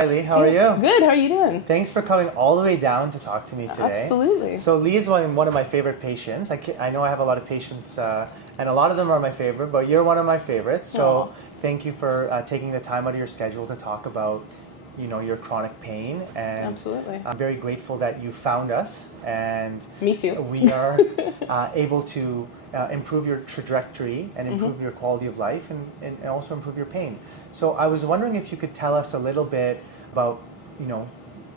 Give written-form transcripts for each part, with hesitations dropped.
Hi Lee, how are you? Good, how are you doing? Thanks for coming all the way down to talk to me today. Absolutely. So Lee is one of my favorite patients. I know I have a lot of patients, and a lot of them are my favorite, but you're one of my favorites. So thank you for taking the time out of your schedule to talk about, your chronic pain. And absolutely. I'm very grateful that you found us, and me too. We are able to improve your trajectory and improve your quality of life, and also improve your pain. So I was wondering if you could tell us a little bit about,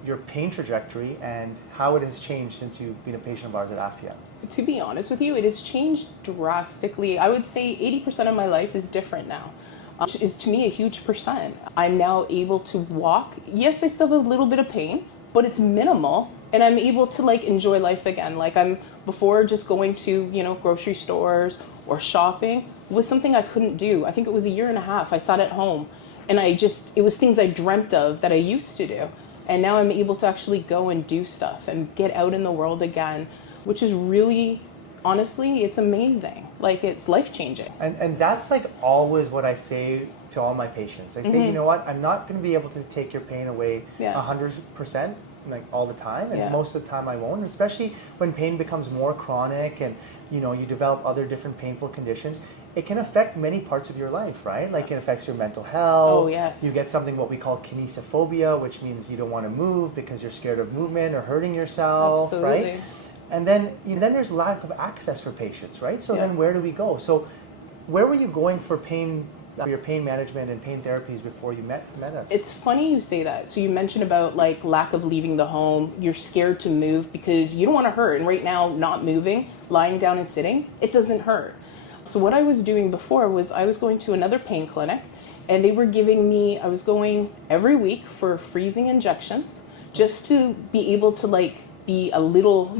your pain trajectory and how it has changed since you've been a patient of ours at Afiya. To be honest with you, it has changed drastically. I would say 80% of my life is different now, which is to me a huge percent. I'm now able to walk. Yes, I still have a little bit of pain, but it's minimal, and I'm able to enjoy life again. I'm before just going to, grocery stores or shopping was something I couldn't do. I think it was a year and a half. I sat at home and it was things I dreamt of that I used to do. And now I'm able to actually go and do stuff and get out in the world again, which is really, honestly, it's amazing. It's life-changing. And that's always what I say to all my patients. I say, you know what, I'm not going to be able to take your pain away 100%. All the time, and most of the time I won't, especially when pain becomes more chronic and you develop other different painful conditions. It can affect many parts of your life, right? It affects your mental health. Oh, yes. You get something what we call kinesiophobia, which means you don't want to move because you're scared of movement or hurting yourself. Absolutely. Right? And then there's lack of access for patients, right? So then where do we go? So where were you going for your pain management and pain therapies before you met us? It's funny you say that. So you mentioned about lack of leaving the home. You're scared to move because you don't want to hurt. And right now, not moving, lying down and sitting, it doesn't hurt. So what I was doing before was I was going to another pain clinic, and they were giving me, I was going every week for freezing injections just to be able to be a little,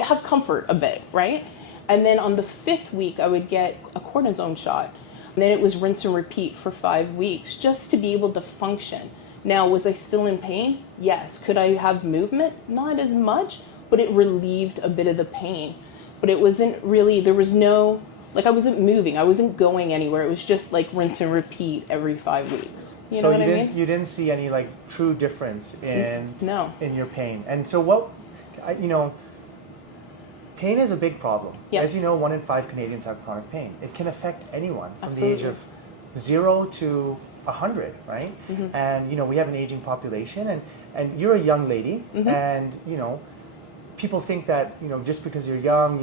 have comfort a bit, right? And then on the 5th week, I would get a cortisone shot. And then it was rinse and repeat for 5 weeks just to be able to function. Now, was I still in pain? Yes. Could I have movement? Not as much, but it relieved a bit of the pain. But it wasn't really, there was no, I wasn't moving. I wasn't going anywhere. It was just rinse and repeat every 5 weeks. You know what I mean? You didn't see any true difference in your pain. And so pain is a big problem. Yep. As you know, 1 in 5 Canadians have chronic pain. It can affect anyone from the age of 0 to 100, right? And we have an aging population, and you're a young lady, and people think that just because you're young,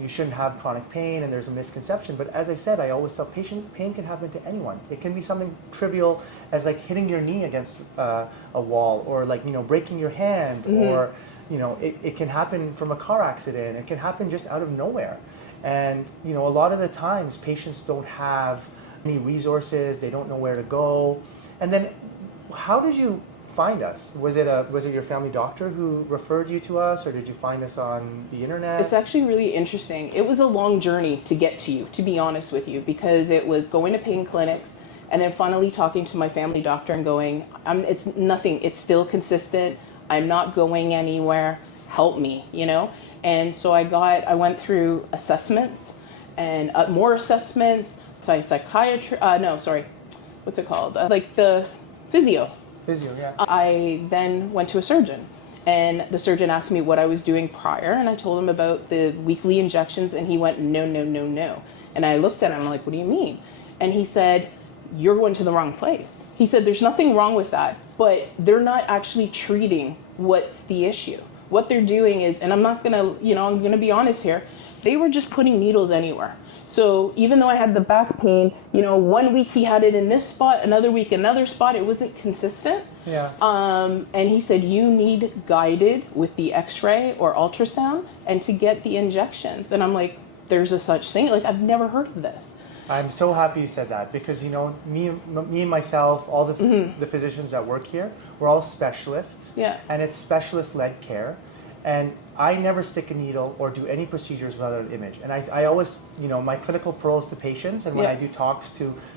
you shouldn't have chronic pain, and there's a misconception. But as I said, I always tell patients, pain can happen to anyone. It can be something trivial as hitting your knee against a wall, or breaking your hand, or it can happen from a car accident. It can happen just out of nowhere. And, a lot of the times patients don't have any resources. They don't know where to go. And then how did you find us? Was it your family doctor who referred you to us, or did you find us on the internet? It's actually really interesting. It was a long journey to get to you, to be honest with you, because it was going to pain clinics and then finally talking to my family doctor and going, it's nothing. It's still consistent. I'm not going anywhere, help me, And so I went through assessments and more assessments, psychiatry, what's it called? The physio. Physio, yeah. I then went to a surgeon, and the surgeon asked me what I was doing prior, and I told him about the weekly injections, and he went, no, no, no, no. And I looked at him, I'm like, what do you mean? And he said, you're going to the wrong place. He said, there's nothing wrong with that, but they're not actually treating what's the issue. What they're doing is, and I'm not gonna, I'm gonna be honest here, they were just putting needles anywhere. So even though I had the back pain, 1 week he had it in this spot, another week another spot, it wasn't consistent. Yeah. And he said, you need guided with the x-ray or ultrasound and to get the injections. And I'm like, there's a such thing? I've never heard of this. I'm so happy you said that, because me and myself, all the physicians that work here, we're all specialists. Yeah. And it's specialist-led care. And I never stick a needle or do any procedures without an image. And I always, my clinical pearls to patients, and when I do talks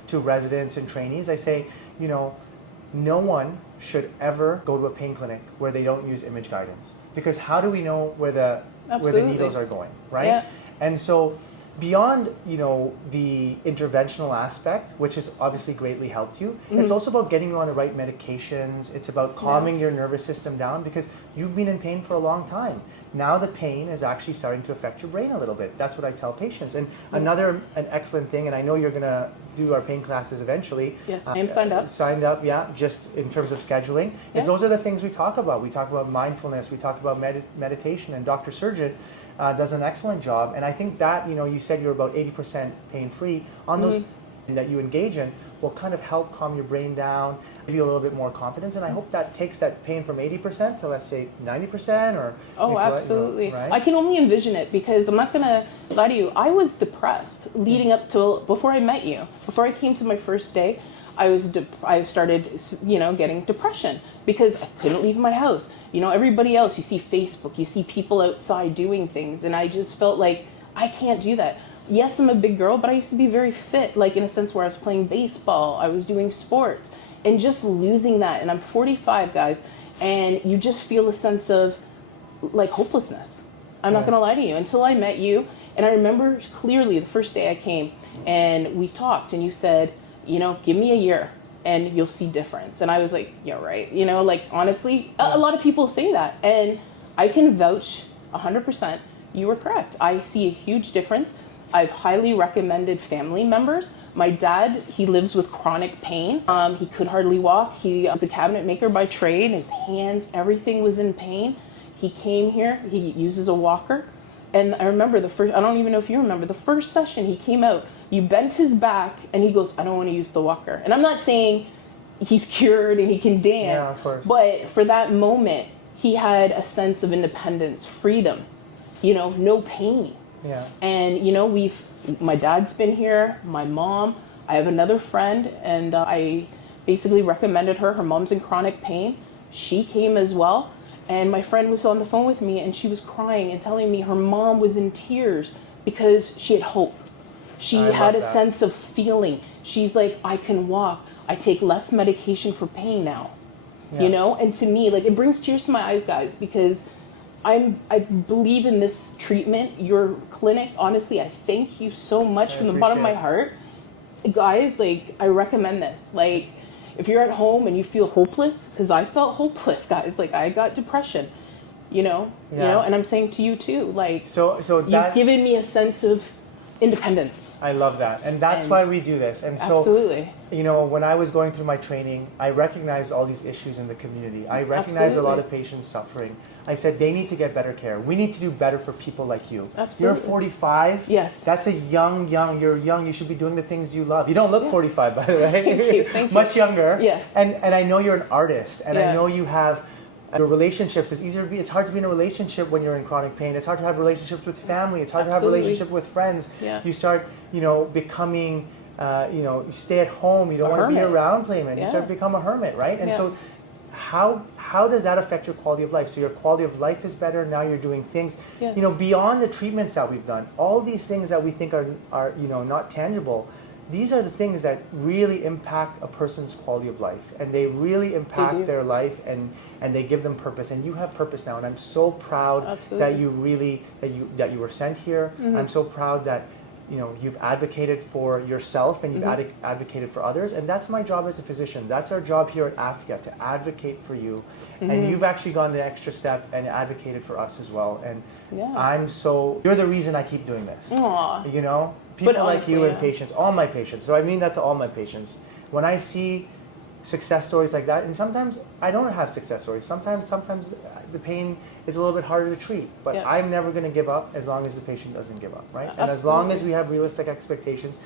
to residents and trainees, I say, no one should ever go to a pain clinic where they don't use image guidance. Because how do we know where the needles are going, right? Yeah. And so beyond, you know, the interventional aspect, which has obviously greatly helped you, it's also about getting you on the right medications. It's about calming your nervous system down, because you've been in pain for a long time. Now the pain is actually starting to affect your brain a little bit. That's what I tell patients. And an excellent thing, and I know you're going to do our pain classes eventually. Yes, I am signed up. Signed up, yeah, just in terms of scheduling. Yeah. Is those are the things we talk about. We talk about mindfulness, we talk about meditation, and Dr. Surgeon does an excellent job. And I think that, you know, you said you're about 80% pain-free. On those that you engage in will kind of help calm your brain down, give you a little bit more confidence, and I hope that takes that pain from 80% to, let's say, 90%, or... Oh, absolutely. You know, right? I can only envision it, because I'm not going to lie to you, I was depressed leading up to, before I met you, before I came to my first day, I started, you know, getting depression, because I couldn't leave my house. You know, everybody else, you see Facebook, you see people outside doing things, and I just felt like, I can't do that. Yes, I'm a big girl, but I used to be very fit, like in a sense where I was playing baseball, I was doing sports, and just losing that. And I'm 45, guys, and you just feel a sense of like hopelessness. I'm not gonna lie to you, until I met you. And I remember clearly the first day I came and we talked, and you said, you know, give me a year and you'll see difference. And I was like, yeah, right. You know, like, honestly, a lot of people say that, and I can vouch 100%, you were correct. I see a huge difference. I've highly recommended family members. My dad, he lives with chronic pain. He could hardly walk. He was a cabinet maker by trade. His hands, everything was in pain. He came here, he uses a walker. And I remember I don't even know if you remember, the first session he came out, you bent his back and he goes, I don't want to use the walker. And I'm not saying he's cured and he can dance, yeah, of course. But for that moment, he had a sense of independence, freedom, you know, no pain. Yeah. And, you know, my dad's been here, my mom, I have another friend, and I basically recommended her. Her mom's in chronic pain. She came as well. And my friend was on the phone with me, and she was crying and telling me her mom was in tears because she had hope. She had a sense of feeling. She's like, I can walk. I take less medication for pain now. Yeah. You know? And to me, like, it brings tears to my eyes, guys, because I believe in this treatment, your clinic. Honestly, I thank you so much from the bottom of my heart. Guys, like, I recommend this. Like, if you're at home and you feel hopeless, because I felt hopeless, guys, like, I got depression, you know, and I'm saying to you too, like, so you've given me a sense of independence. I love that. And that's why we do this. And so, absolutely. You know, when I was going through my training, I recognized all these issues in the community. I recognized a lot of patients suffering. I said, they need to get better care. We need to do better for people like you. Absolutely. You're 45. Yes. That's a you're young. You should be doing the things you love. You don't look 45, by the way. Thank you. Much younger. Yes. And I know you're an artist, and I know you have your relationships. It's hard to be in a relationship when you're in chronic pain. It's hard to have relationships with family. It's hard to have relationships with friends. Yeah. You start, you know, becoming, you stay at home. You don't want to be around playmen. You start to become a hermit, right? And so how does that affect your quality of life? So your quality of life is better. Now you're doing things, you know, beyond the treatments that we've done. All these things that we think are you know, not tangible. These are the things that really impact a person's quality of life, and they really impact their life, and they give them purpose. And you have purpose now, and I'm so proud that you really that you were sent here. I'm so proud that, you know, you've advocated for yourself, and you've advocated for others, and that's my job as a physician. That's our job here at Afiya, to advocate for you. And you've actually gone the extra step and advocated for us as well. And you're the reason I keep doing this. Aww. You know, people like you and patients, all my patients. So I mean that to all my patients. When I see success stories like that, and sometimes I don't have success stories. Sometimes the pain is a little bit harder to treat, but I'm never going to give up as long as the patient doesn't give up, right? And as long as we have realistic expectations,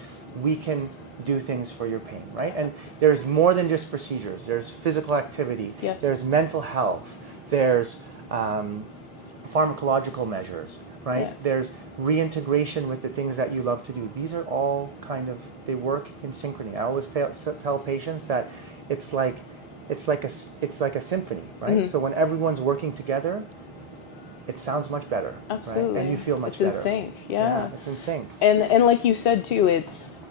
we can do things for your pain, right? And there's more than just procedures. There's physical activity. Yes. There's mental health. There's pharmacological measures, right? Yeah. There's reintegration with the things that you love to do. These are all they work in synchrony. I always tell patients that it's like a symphony, right? So when everyone's working together, it sounds much better. Absolutely. Right? And you feel much better. It's in sync. Yeah. It's in sync. And like you said too,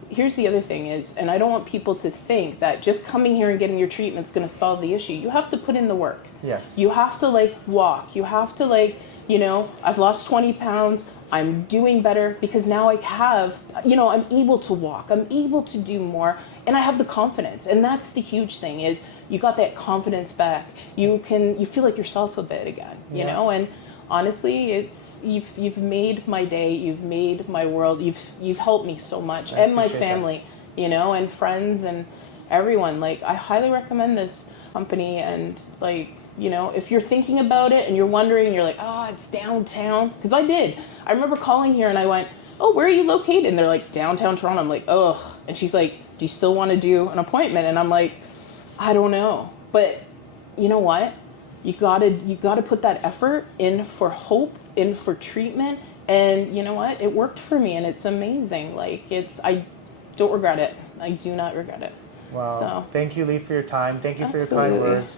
here's the other thing is, and I don't want people to think that just coming here and getting your treatment is going to solve the issue. You have to put in the work. Yes. You have to, like, walk. You have to, like, you know, I've lost 20 pounds. I'm doing better because now I have, you know, I'm able to walk. I'm able to do more, and I have the confidence. And that's the huge thing, is you got that confidence back. You feel like yourself a bit again, you know. And honestly, you've made my day. You've made my world. You've helped me so much, and my family, you know, and friends and everyone. Like, I highly recommend this company. And like, you know, if you're thinking about it and you're wondering, and you're like, oh, it's downtown, because I remember calling here and I went, oh, where are you located? And they're like, downtown Toronto. I'm like, ugh. And she's like, do you still want to do an appointment? And I'm like, I don't know. But you know what? You gotta put that effort in for hope, in for treatment. And you know what? It worked for me, and it's amazing. Like, I don't regret it. I do not regret it. Wow. So, thank you, Lee, for your time. Thank you for your absolutely. kind words.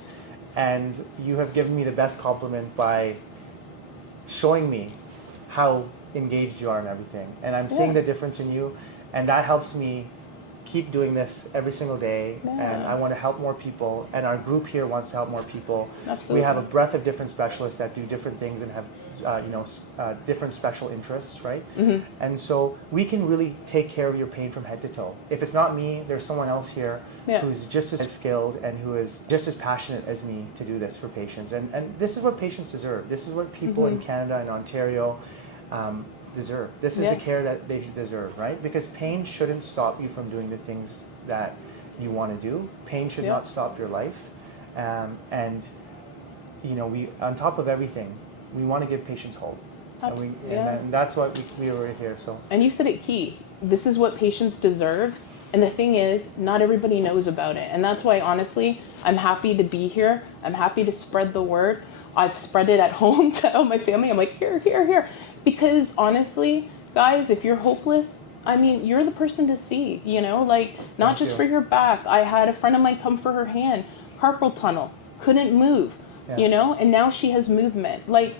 And you have given me the best compliment by showing me how engaged you are in everything. And I'm seeing the difference in you, and that helps me keep doing this every single day. And I want to help more people, and our group here wants to help more people. Absolutely. We have a breadth of different specialists that do different things and have different special interests, right? And so we can really take care of your pain from head to toe. If it's not me, there's someone else here who's just as skilled and who is just as passionate as me to do this for patients. And this is what patients deserve. This is what people in Canada and Ontario deserve. This is the care that they deserve, right? Because pain shouldn't stop you from doing the things that you want to do. Pain should not stop your life. And you know, we, on top of everything, we want to give patients hope. And that's what we were here. So. And you said it key. This is what patients deserve. And the thing is, not everybody knows about it. And that's why, honestly, I'm happy to be here. I'm happy to spread the word. I've spread it at home to all my family. I'm like, here. Because honestly, guys, if you're hopeless, I mean, you're the person to see, you know, like, not just for your back. I had a friend of mine come for her hand, carpal tunnel, couldn't move, you know, and now she has movement. Like,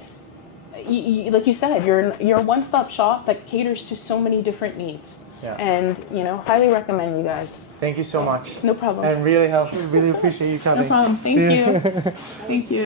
like you said, you're a one-stop shop that caters to so many different needs. And, you know, highly recommend you guys. Thank you so much. No problem. And really helpful. Really appreciate you coming. No problem. Thank you. Thank you.